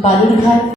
把门开。